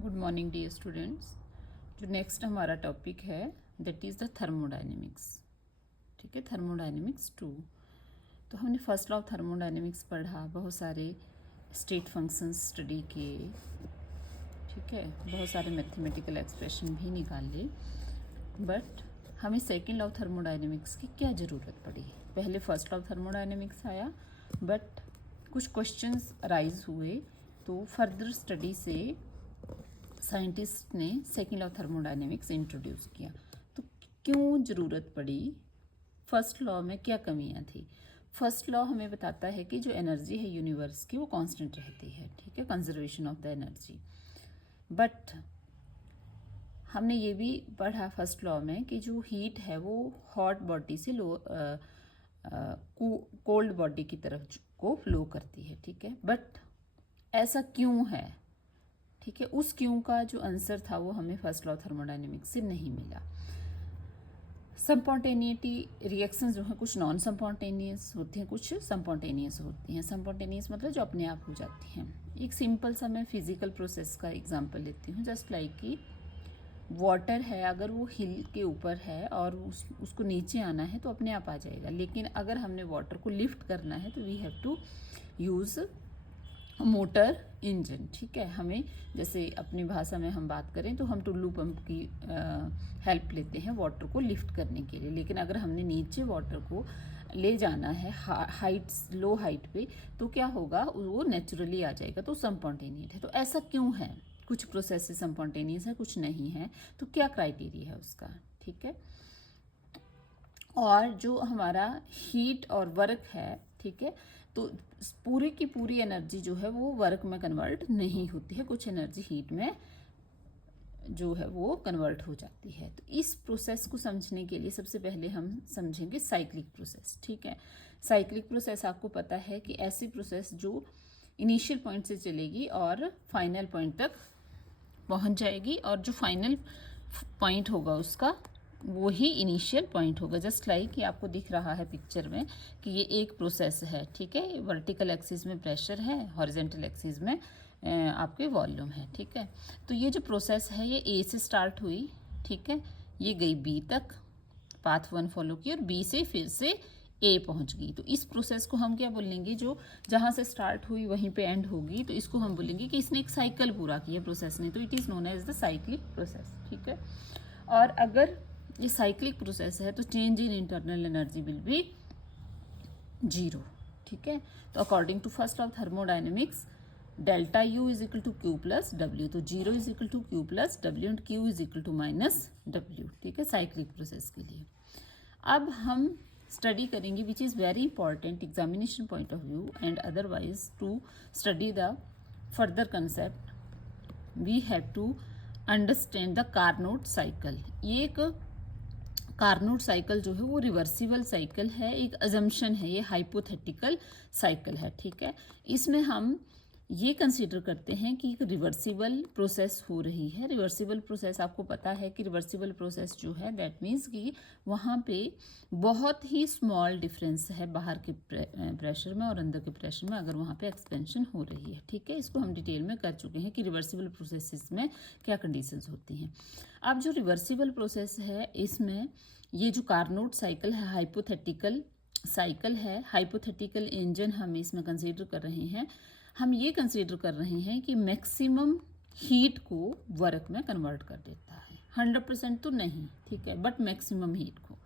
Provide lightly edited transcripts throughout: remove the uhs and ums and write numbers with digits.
Good morning dear students. जो next हमारा topic है दैट इज़ द थर्मोडाइनमिक्स। ठीक है, थर्मोडाइनमिक्स 2। तो हमने फर्स्ट लॉ ऑफ थर्मोडाइनमिक्स पढ़ा, बहुत सारे स्टेट फंक्शंस स्टडी किए। ठीक है, बहुत सारे मैथमेटिकल एक्सप्रेशन भी निकाले। बट हमें सेकेंड लॉ ऑफ थर्मोडाइनमिक्स की क्या ज़रूरत पड़ी? पहले फर्स्ट लॉ ऑफ थर्मोडाइनमिक्स आया, बट कुछ क्वेश्चंस अराइज हुए, तो फर्दर स्टडी से साइंटिस्ट ने second law of thermodynamics introduce किया। तो क्यों ज़रूरत पड़ी? फर्स्ट लॉ में क्या कमियां थी? फर्स्ट लॉ हमें बताता है कि जो एनर्जी है यूनिवर्स की वो कांस्टेंट रहती है। ठीक है, conservation of the energy. But हमने ये भी पढ़ा फर्स्ट लॉ में कि जो हीट है वो हॉट बॉडी से कोल्ड बॉडी की तरफ को फ्लो करती है। ठीक है, बट ऐसा क्यों है? ठीक है, उस क्यों का जो आंसर था वो हमें फर्स्ट लॉ थर्मोडायनेमिक्स से नहीं मिला। स्पॉन्टेनिटी रिएक्शंस जो है कुछ नॉन स्पॉन्टेनियस होती हैं, कुछ स्पॉन्टेनियस होती हैं। स्पॉन्टेनियस मतलब जो अपने आप हो जाती हैं। एक सिंपल सा मैं फिजिकल प्रोसेस का एग्जांपल लेती हूँ। जस्ट लाइक कि वाटर है, अगर वो हिल के ऊपर है और उसको नीचे आना है तो अपने आप आ जाएगा। लेकिन अगर हमने वाटर को लिफ्ट करना है तो we have to use motor engine. ठीक है, हमें जैसे अपनी भाषा में हम बात करें तो हम टुल्लू पंप की हेल्प लेते हैं वाटर को लिफ्ट करने के लिए। लेकिन अगर हमने नीचे वाटर को ले जाना है लो हाइट पे, तो क्या होगा, वो नेचुरली आ जाएगा। तो स्पॉन्टेनियस है। तो ऐसा क्यों है? कुछ प्रोसेस स्पॉन्टेनियस है, कुछ नहीं है। तो क्या क्राइटेरिया है उसका? ठीक है, और जो हमारा हीट और वर्क है, ठीक है, तो पूरी की पूरी एनर्जी जो है वो वर्क में कन्वर्ट नहीं होती है। कुछ एनर्जी हीट में जो है वो कन्वर्ट हो जाती है। तो इस प्रोसेस को समझने के लिए सबसे पहले हम समझेंगे साइक्लिक प्रोसेस। ठीक है, साइक्लिक प्रोसेस आपको पता है कि ऐसी प्रोसेस जो इनिशियल पॉइंट से चलेगी और फाइनल पॉइंट तक पहुंच जाएगी, और जो फाइनल पॉइंट होगा उसका वो ही इनिशियल पॉइंट होगा। जस्ट लाइक कि आपको दिख रहा है पिक्चर में कि ये एक प्रोसेस है। ठीक है, वर्टिकल एक्सिस में प्रेशर है, हॉरिजॉन्टल एक्सिस में आपके वॉल्यूम है। ठीक है, तो ये जो प्रोसेस है ये ए से स्टार्ट हुई। ठीक है, ये गई बी तक, पाथ 1 फॉलो की, और बी से फिर से ए पहुंच गई। तो इस प्रोसेस को हम क्या बोलेंगे? जो जहां से स्टार्ट हुई वहीं पे एंड होगी, तो इसको हम बोलेंगे कि इसने एक साइकिल पूरा किया प्रोसेस ने। तो it is known as the cyclic process. ठीक है, और अगर ये साइक्लिक प्रोसेस है तो change in internal energy will be 0। ठीक है, तो according to first of thermodynamics delta U is equal to Q plus W. तो 0 is equal to Q plus W and Q is equal to minus W. ठीक है, cyclic process के लिए अब हम स्टडी करेंगे which is very important examination point of view and otherwise to study the further concept we have to understand the Carnot cycle. ये एक Carnot cycle जो है वो रिवर्सिबल साइकिल है, एक अजम्पशन है, ये हाइपोथेटिकल साइकिल है। ठीक है, इसमें हम ये कंसीडर करते हैं कि एक रिवर्सिबल प्रोसेस हो रही है। रिवर्सिबल प्रोसेस आपको पता है कि रिवर्सिबल प्रोसेस जो है दैट मीन्स कि वहाँ पे बहुत ही स्मॉल डिफरेंस है बाहर के प्रेशर में और अंदर के प्रेशर में, अगर वहाँ पे एक्सपेंशन हो रही है। ठीक है, इसको हम डिटेल में कर चुके हैं कि रिवर्सिबल प्रोसेसेस में क्या कंडीशंस होती हैं। अब जो रिवर्सिबल प्रोसेस है इसमें ये जो कार्नोट साइकिल है हाइपोथेटिकल साइकिल है, हाइपोथेटिकल इंजन हम इसमें कंसीडर कर रहे हैं। हम ये कंसीडर कर रहे हैं कि मैक्सिमम हीट को वर्क में कन्वर्ट कर देता है। 100% तो नहीं, ठीक है, बट मैक्सिमम हीट को,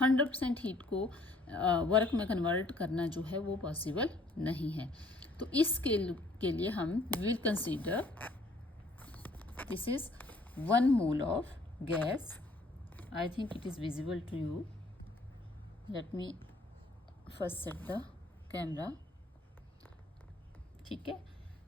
100% हीट को वर्क में कन्वर्ट करना जो है वो पॉसिबल नहीं है। तो इसके के लिए हम will consider this is 1 mole of gas. I think it is visible to you. Let me first set the camera. ठीक है,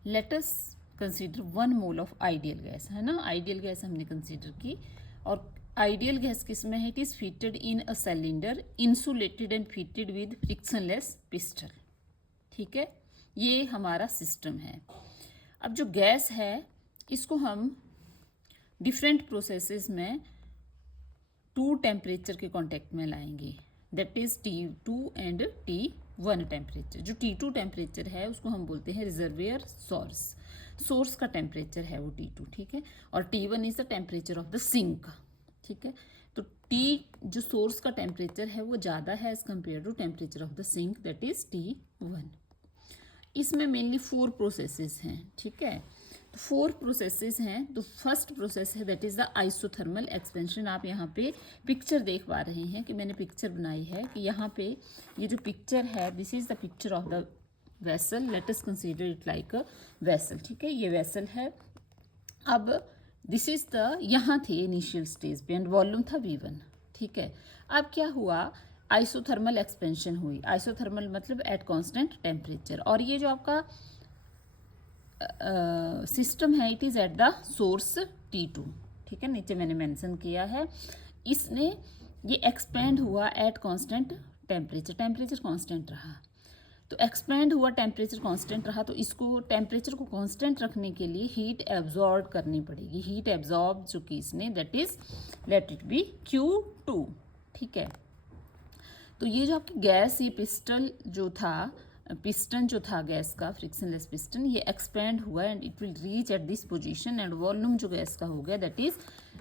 let us consider 1 mole of ideal gas, है ना। आइडियल गैस हमने कंसिडर की, और आइडियल गैस किस में है? It is fitted in a cylinder insulated and fitted with frictionless piston. ठीक है, ये हमारा सिस्टम है। अब जो गैस है इसको हम डिफरेंट प्रोसेसेस में 2 टेम्परेचर के कांटेक्ट में लाएंगे, that is T2 and T1 temperature. जो T2 टेम्परेचर है उसको हम बोलते हैं रिजर्वियर सोर्स। सोर्स का टेम्परेचर है वो T2, ठीक है, और T1 is the temperature of the sink, ठीक है। तो T जो सोर्स का टेम्परेचर है वो ज़्यादा है as compare to temperature of the sink, that is T1। इसमें मेनली 4 प्रोसेसेस हैं, ठीक है। तो 4 प्रोसेसेस हैं। तो फर्स्ट प्रोसेस है that is the isothermal expansion. आप यहाँ पे पिक्चर देख पा रहे हैं कि मैंने पिक्चर बनाई है कि यहाँ पे ये जो पिक्चर है this is the picture of the vessel, let us consider it like a vessel, ठीक है, ये वेसल है। अब दिस इज द यहाँ थे इनिशियल स्टेज पे एंड वॉल्यूम था V1, ठीक है। अब क्या हुआ, आइसोथर्मल एक्सपेंशन हुई। आइसोथर्मल मतलब एट कांस्टेंट टेम्परेचर, और ये जो आपका सिस्टम है it is at the source T2, ठीक है, नीचे मैंने मेंशन किया है। इसने ये एक्सपेंड हुआ at constant temperature, temperature constant रहा। तो एक्सपेंड हुआ, टेम्परेचर कांस्टेंट रहा, तो इसको टेम्परेचर को कांस्टेंट रखने के लिए हीट एब्जॉर्ब करनी पड़ेगी। हीट एब्जॉर्ब जो कि इसने that is let it be Q2, ठीक है। तो ये जो आपकी गैस, ये पिस्टन जो था गैस का, फ्रिक्शनलेस पिस्टन, ये एक्सपेंड हुआ and it will reach at this position and volume जो गैस का हो गया दैट इज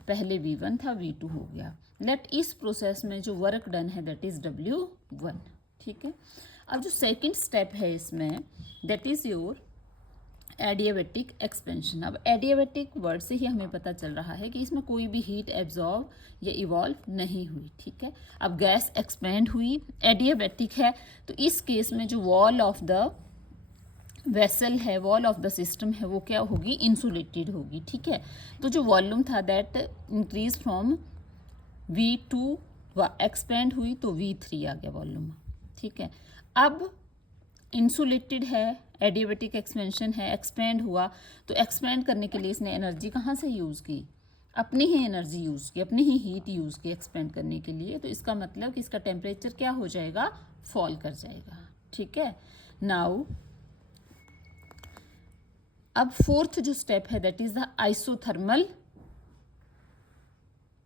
पहले V1 था V2 हो गया। लेट इस प्रोसेस में जो वर्क डन है दैट इज W1, ठीक है। अब जो सेकंड स्टेप है इसमें that is your adiabatic expansion. अब एडियाबैटिक वर्ड से ही हमें पता चल रहा है कि इसमें कोई भी हीट एब्जॉर्ब या इवॉल्व नहीं हुई, ठीक है। अब गैस एक्सपेंड हुई, एडियाबैटिक है, तो इस केस में जो वॉल ऑफ द वेसल है, वॉल ऑफ द सिस्टम है, वो क्या होगी, इंसुलेटेड होगी, ठीक है। तो जो वॉल्यूम था that increase from V2 expand हुई तो V3 आ गया वॉल्यूम, ठीक है। अब इंसुलेटेड है, एडियाबैटिक एक्सपेंशन है, एक्सपेंड हुआ, तो एक्सपेंड करने के लिए इसने एनर्जी कहाँ से यूज़ की, अपनी ही एनर्जी यूज़ की, अपनी ही हीट यूज़ की एक्सपेंड करने के लिए। तो इसका मतलब कि इसका टेम्परेचर क्या हो जाएगा, फॉल कर जाएगा, ठीक है। नाउ अब फोर्थ जो स्टेप है that is the isothermal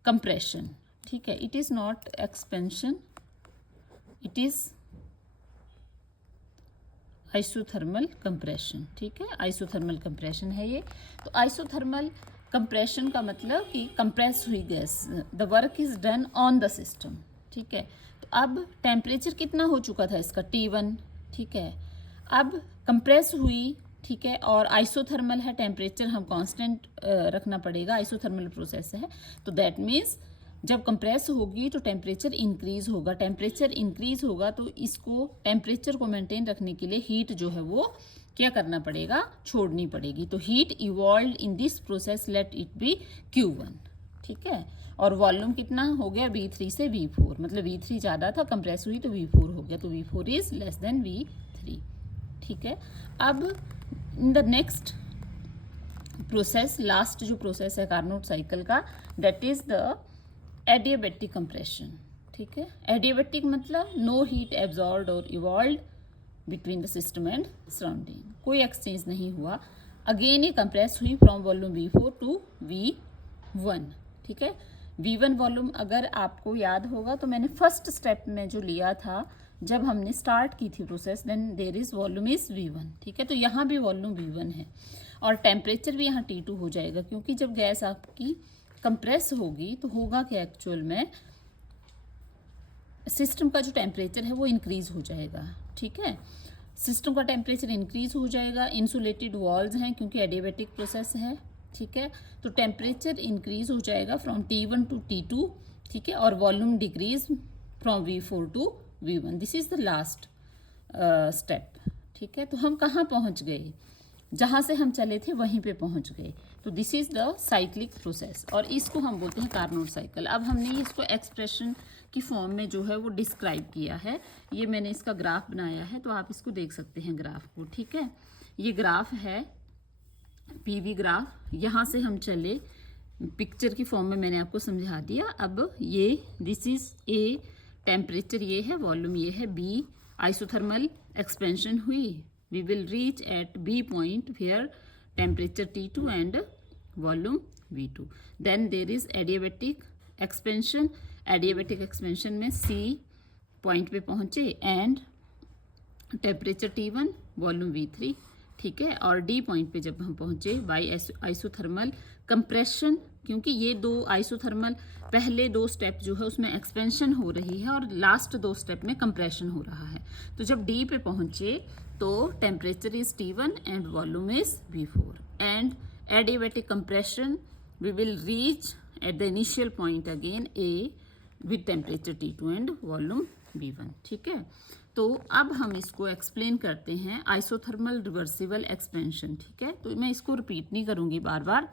compression, ठीक है। It is not expansion, it is isothermal compression, ठीक है, आइसोथर्मल कंप्रेशन है ये। तो आइसोथर्मल कंप्रेशन का मतलब कि कंप्रेस हुई gas, the work is done on the system, ठीक है। तो अब टेम्परेचर कितना हो चुका था इसका T1, ठीक है। अब कंप्रेस हुई, ठीक है, और आइसोथर्मल है, टेम्परेचर हम कांस्टेंट रखना पड़ेगा, आइसोथर्मल प्रोसेस है। तो दैट मीन्स जब कंप्रेस होगी तो टेम्परेचर इंक्रीज होगा, टेम्परेचर इंक्रीज होगा तो इसको टेम्परेचर को मेंटेन रखने के लिए हीट जो है वो क्या करना पड़ेगा, छोड़नी पड़ेगी। तो heat evolve in this process, let it be Q1, ठीक है। और वॉल्यूम कितना हो गया, V3 से V4, मतलब V3 ज़्यादा था, कंप्रेस हुई तो V4 हो गया, तो V4 is less than V3, ठीक है। अब in the next process, last जो प्रोसेस है कार्नोट साइकिल का that is the adiabatic compression, ठीक है। एडियाबैटिक मतलब नो हीट एब्जॉर्ब्ड और evolve between the system and surrounding, कोई एक्सचेंज नहीं हुआ। अगेन ये कंप्रेस हुई from volume V4 to V1, ठीक है। V1 वॉल्यूम अगर आपको याद होगा तो मैंने फर्स्ट स्टेप में जो लिया था जब हमने स्टार्ट की थी process, then there is volume is V1, ठीक है। तो यहाँ भी वॉल्यूम V1 है और टेम्परेचर भी यहाँ T2 हो जाएगा, क्योंकि जब गैस आपकी कंप्रेस होगी तो होगा क्या, एक्चुअल में सिस्टम का जो टेम्परेचर है वो इंक्रीज हो जाएगा, ठीक है। सिस्टम का टेम्परेचर इंक्रीज हो जाएगा, इंसुलेटेड वॉल्स हैं क्योंकि एडियाबैटिक प्रोसेस है, ठीक है। तो टेम्परेचर इंक्रीज हो जाएगा फ्रॉम T1 टू T2, ठीक है, और volume decrease from V4 to V1। This is the last step, ठीक है। तो हम कहाँ पहुँच गए, जहाँ से हम चले थे वहीं पे पहुँच गए। तो this is the cyclic process और इसको हम बोलते हैं कार्नोट साइकिल। अब हमने इसको एक्सप्रेशन की फॉर्म में जो है वो डिस्क्राइब किया है, ये मैंने इसका ग्राफ बनाया है, तो आप इसको देख सकते हैं ग्राफ को, ठीक है। ये ग्राफ है PV ग्राफ, यहाँ से हम चले, पिक्चर की फॉर्म में मैंने आपको समझा दिया। अब ये दिस इज़ A, टेम्परेचर ये है, वॉल्यूम ये है B, आइसोथर्मल एक्सपेंशन हुई, we will reach at B point where temperature T2 and volume V2. Then there is adiabatic expansion. Adiabatic expansion में C point पे पहुँचे and temperature T1, volume V3, ठीक है। और डी पॉइंट पे जब हम पहुंचे बाई आइसोथर्मल कंप्रेशन, क्योंकि ये दो आइसोथर्मल पहले दो स्टेप जो है उसमें एक्सपेंशन हो रही है और लास्ट दो स्टेप में कंप्रेशन हो रहा है। तो जब डी पे पहुंचे तो temperature is T1 and volume is V4 and adiabatic compression we will reach at the initial point again A with temperature T2 and volume V1। ठीक है, तो अब हम इसको एक्सप्लेन करते हैं आइसोथर्मल रिवर्सिबल एक्सपेंशन। ठीक है, तो मैं इसको रिपीट नहीं करूंगी बार बार।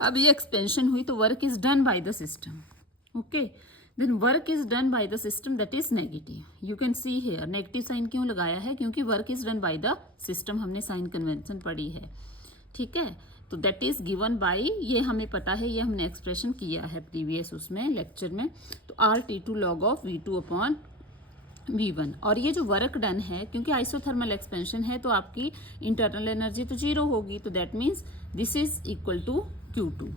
अब ये एक्सपेंशन हुई तो work is done by the system. Okay, then work is done by the system that is negative. You can see here negative sign क्यों लगाया है, क्योंकि work is done by the system, हमने साइन कन्वेंशन पढ़ी है। ठीक है, तो दैट इज गिवन बाय, ये हमें पता है, ये हमने एक्सप्रेशन किया है प्रीवियस उसमें लेक्चर में। तो R(T2) log of V2 upon V1। और ये जो वर्क डन है, क्योंकि आइसोथर्मल एक्सपेंशन है तो आपकी इंटरनल एनर्जी तो जीरो होगी, तो that means this is equal to Q2।